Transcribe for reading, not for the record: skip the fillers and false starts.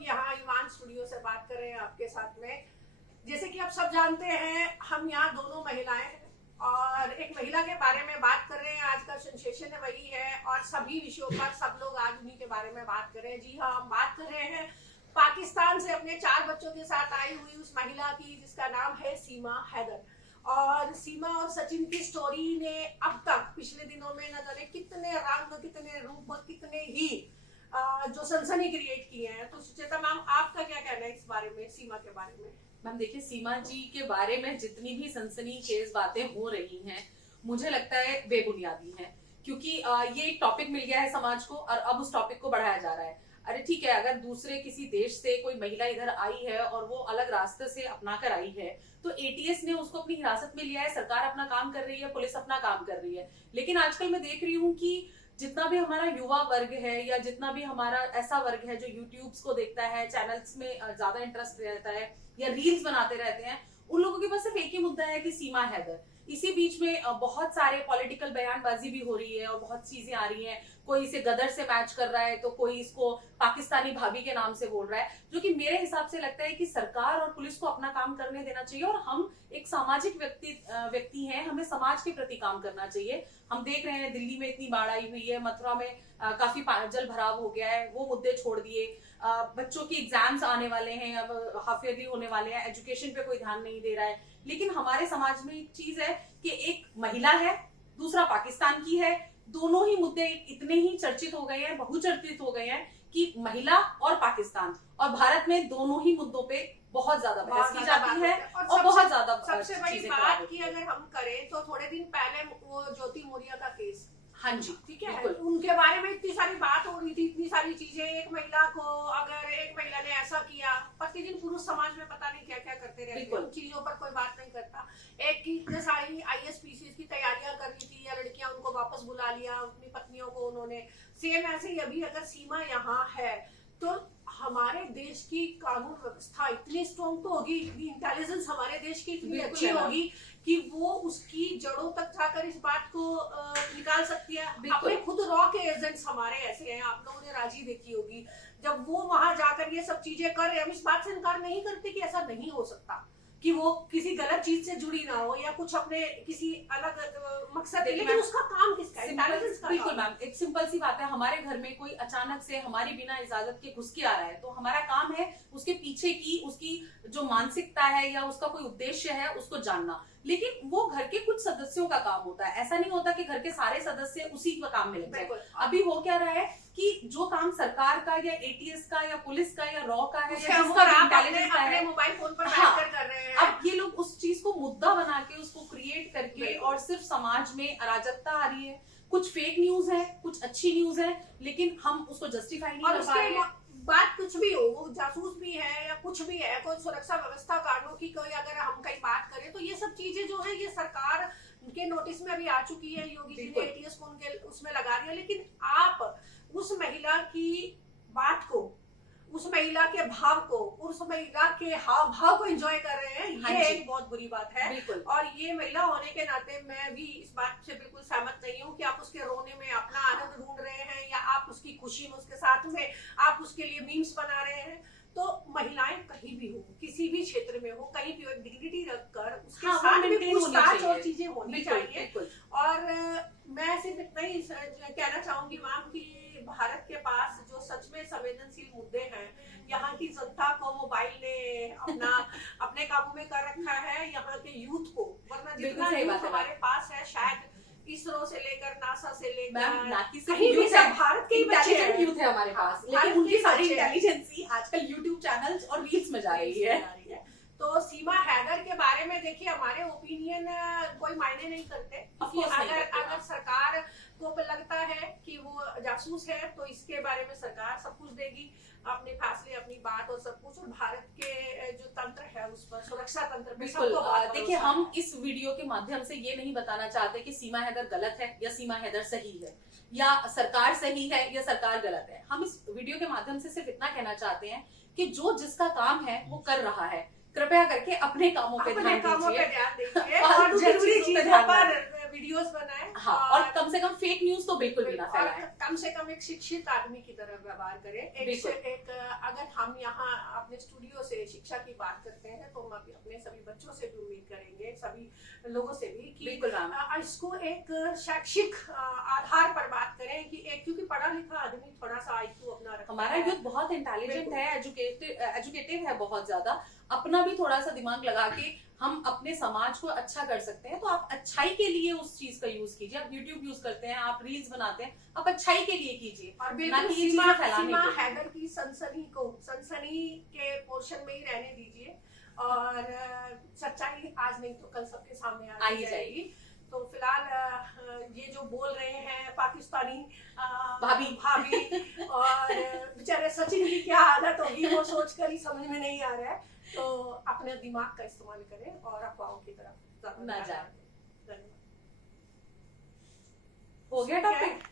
लोग यहाँ ईमान स्टूडियो से बात कर रहे हैं आपके साथ में। जैसे कि आप सब जानते हैं, हम यहाँ दोनों महिलाएं हैं और एक महिला के बारे में बात कर रहे हैं। आज का सेंसेशन है वही है और सभी विषयों पर सब लोग आज उन्हीं के बारे में बात कर रहे हैं। जी हाँ, हम बात कर रहे हैं पाकिस्तान से अपने 4 बच्चों के साथ आई हुई उस महिला की जिसका नाम है सीमा हैदर। और सीमा और सचिन की स्टोरी ने अब तक पिछले दिनों में न जाने कितने रंग, कितने रूप, कितने ही जो सनसनी क्रिएट किए हैं। तो सुचेता मैम, आपका क्या कहना है इस बारे में, सीमा के बारे में? मैम देखिए, सीमा जी के बारे में जितनी भी सनसनीखेज बातें हो रही हैं, मुझे लगता है बेबुनियादी हैं, क्योंकि ये एक टॉपिक मिल गया है समाज को और अब उस टॉपिक को बढ़ाया जा रहा है। अरे ठीक है, अगर दूसरे किसी देश से कोई महिला इधर आई है और वो अलग रास्ते से अपना कर आई है तो एटीएस ने उसको अपनी हिरासत में लिया है, सरकार अपना काम कर रही है, पुलिस अपना काम कर रही है। लेकिन आजकल मैं देख रही हूँ कि जितना भी हमारा युवा वर्ग है या जितना भी हमारा ऐसा वर्ग है जो यूट्यूब्स को देखता है, चैनल्स में ज्यादा इंटरेस्ट रहता है या रील्स बनाते रहते हैं, उन लोगों के पास सिर्फ एक ही मुद्दा है कि सीमा हैदर। इसी बीच में बहुत सारे पॉलिटिकल बयानबाजी भी हो रही है और बहुत चीजें आ रही हैं। कोई इसे गदर से मैच कर रहा है तो कोई इसको पाकिस्तानी भाभी के नाम से बोल रहा है, जो कि मेरे हिसाब से लगता है कि सरकार और पुलिस को अपना काम करने देना चाहिए। और हम एक सामाजिक व्यक्ति हैं, हमें समाज के प्रति काम करना चाहिए। हम देख रहे हैं दिल्ली में इतनी बाढ़ आई हुई है, मथुरा में काफी जल भराव हो गया है, वो मुद्दे छोड़ दिए। बच्चों की एग्जाम्स आने वाले हैं, अब हाफ ईयरली होने वाले हैं, एजुकेशन पे कोई ध्यान नहीं दे रहा है। लेकिन हमारे समाज में एक चीज है कि एक महिला है, दूसरा पाकिस्तान की है। दोनों ही मुद्दे इतने ही चर्चित हो गए हैं, बहुचर्चित हो गए हैं कि महिला और पाकिस्तान और भारत में दोनों ही मुद्दों पे बहुत ज्यादा बहस की जाती है और बहुत ज्यादा सबसे बड़ी बात की अगर हम करें तो थोड़े दिन पहले वो ज्योति मौर्य का केस, हाँ जी ठीक है, उनके बारे में इतनी सारी बात हो रही थी, इतनी सारी चीजें। एक महिला को अगर एक महिला ने ऐसा किया, प्रतिदिन पुरुष समाज में पता नहीं क्या क्या करते रहते हैं, उन चीजों पर कोई बात नहीं करता। एक की इतने सारी आईएएस की तैयारियां कर रही थी या लड़कियां, उनको वापस बुला लिया अपनी पत्नियों को उन्होंने। सेम ऐसे ही अभी अगर सीमा यहाँ है तो हमारे देश की कानून व्यवस्था इतनी स्ट्रॉन्ग तो होगी, इतनी इंटेलिजेंस हमारे देश की इतनी अच्छी होगी कि वो उसकी जड़ों तक जाकर इस बात को निकाल सकती है। अपने खुद रॉ के एजेंट्स हमारे ऐसे हैं, आप लोगों ने राजी देखी होगी, जब वो वहां जाकर ये सब चीजें कर रहे हैं, हम इस बात से इनकार नहीं करते कि ऐसा नहीं हो सकता कि वो किसी गलत चीज से जुड़ी ना हो या कुछ अपने किसी अलग मकसद है, लेकिन उसका काम किसका है? इंटेलिजेंस का। बिल्कुल मैम, एक सिंपल सी बात है, हमारे घर में कोई अचानक से हमारी बिना इजाजत के घुस के आ रहा है तो हमारा काम है उसके पीछे की उसकी जो मानसिकता है या उसका कोई उद्देश्य है उसको जानना। लेकिन वो घर के कुछ सदस्यों का काम होता है, ऐसा नहीं होता कि घर के सारे सदस्य उसी का काम में लग जाए। अभी हो क्या रहा है कि जो काम सरकार का या एटीएस का या पुलिस का या रॉ का है या इंटेलिजेंस का है, मोबाइल फोन पर बैठकर कर रहे हैं। अब ये लोग उस चीज को मुद्दा बना के उसको क्रिएट करके और सिर्फ समाज में अराजकता आ रही है। कुछ फेक न्यूज है, कुछ अच्छी न्यूज है, लेकिन हम उसको जस्टिफाई नहीं कर पा रहे हैं। बात कुछ भी हो, वो जासूस भी है या कुछ भी है, कोई सुरक्षा व्यवस्था कारणों की कोई अगर हम कहीं बात करें तो ये सब चीजें जो है ये सरकार के नोटिस में अभी आ चुकी है। योगी जी ने एटीएस को उनके उसमें लगा दिया। लेकिन आप उस महिला की बात को, उस महिला के भाव को, उस महिला के हाव भाव को एंजॉय कर रहे हैं, ये एक बहुत बुरी बात है। और ये महिला होने के नाते मैं भी इस बात से बिल्कुल सहमत नहीं हूँ कि आप उसके रोने में अपना आनंद ढूंढ रहे हैं या आप उसकी खुशी में उसके साथ में आप उसके लिए मीम्स बना रहे हैं। तो महिलाएं कहीं भी हो, किसी भी क्षेत्र में हो, कहीं भी हो, डिग्निटी रखकर उसके साथ भी पूछताछ और चीजें होनी चाहिए। और मैं सिर्फ इतना ही कहना चाहूंगी मैम कि भारत के पास जो सच में संवेदनशील मुद्दे हैं, यहाँ की जनता को मोबाइल ने अपने काबू में कर रखा है, यहाँ के यूथ को। वरना जितना यूथ हमारे पास है, शायद इसरो से लेकर नासा से लेकर कहीं भी सब भारत के इंटेलिजेंट यूथ है हमारे पास, लेकिन उनकी सारी इंटेलिजेंसी आजकल यूट्यूब चैनल्स और रील्स में जा रही है। तो सीमा हैदर के बारे में देखिए, हमारे ओपिनियन कोई मायने नहीं करते। अगर सरकार को लगता है कि वो जासूस है तो इसके बारे में सरकार सब कुछ देगी, अपने फैसले, अपनी बात और सब कुछ। और भारत के जो तंत्र है उस पर, सुरक्षा तंत्र पे सबको देखिए, हम इस वीडियो के माध्यम से ये नहीं बताना चाहते कि सीमा हैदर गलत है या सीमा हैदर सही है या सरकार सही है या सरकार गलत है। हम इस वीडियो के माध्यम से सिर्फ इतना कहना चाहते हैं कि जो जिसका काम है वो कर रहा है, कृपया करके अपने कामों पे ध्यान दीजिए और जरूरी चीजों पर वीडियोस बनाएं। हाँ, और कम से कम फेक न्यूज तो बिल्कुल भी ना और फैलाएं। कम से कम एक शिक्षित आदमी की तरह व्यवहार करें। एक अगर हम यहाँ अपने स्टूडियो से शिक्षा की बात करते हैं तो हम अपने सभी बच्चों से भी उम्मीद करेंगे, सभी लोगों से भी, कि इसको एक शैक्षिक आधार पर बात करें कि एक, क्योंकि पढ़ा लिखा आदमी थोड़ा सा आईक्यू अपना रखता है। हमारा यूथ बहुत इंटेलिजेंट है, एजुकेटेड है बहुत ज्यादा, अपना भी थोड़ा सा दिमाग लगा के हम अपने समाज को अच्छा कर सकते हैं। तो आप अच्छाई के लिए उस चीज का यूज कीजिए। आप यूट्यूब यूज करते हैं, आप रील्स बनाते हैं, आप अच्छाई के लिए कीजिए, और ना कि ये सीमा चीजें फैलाने के लिए। हैदर की सनसनी के पोर्शन में ही रहने दीजिए, और सच्चाई आज नहीं तो कल सबके सामने आ ही जाएगी। तो फिलहाल ये जो बोल रहे हैं पाकिस्तानी भाभी और बेचारे सचिन की क्या आदत होगी वो सोचकर ही समझ में नहीं आ रहा है। तो अपने दिमाग का इस्तेमाल करें और अफवाहों की तरफ ना जाए। धन्यवाद। हो गया टॉपिक।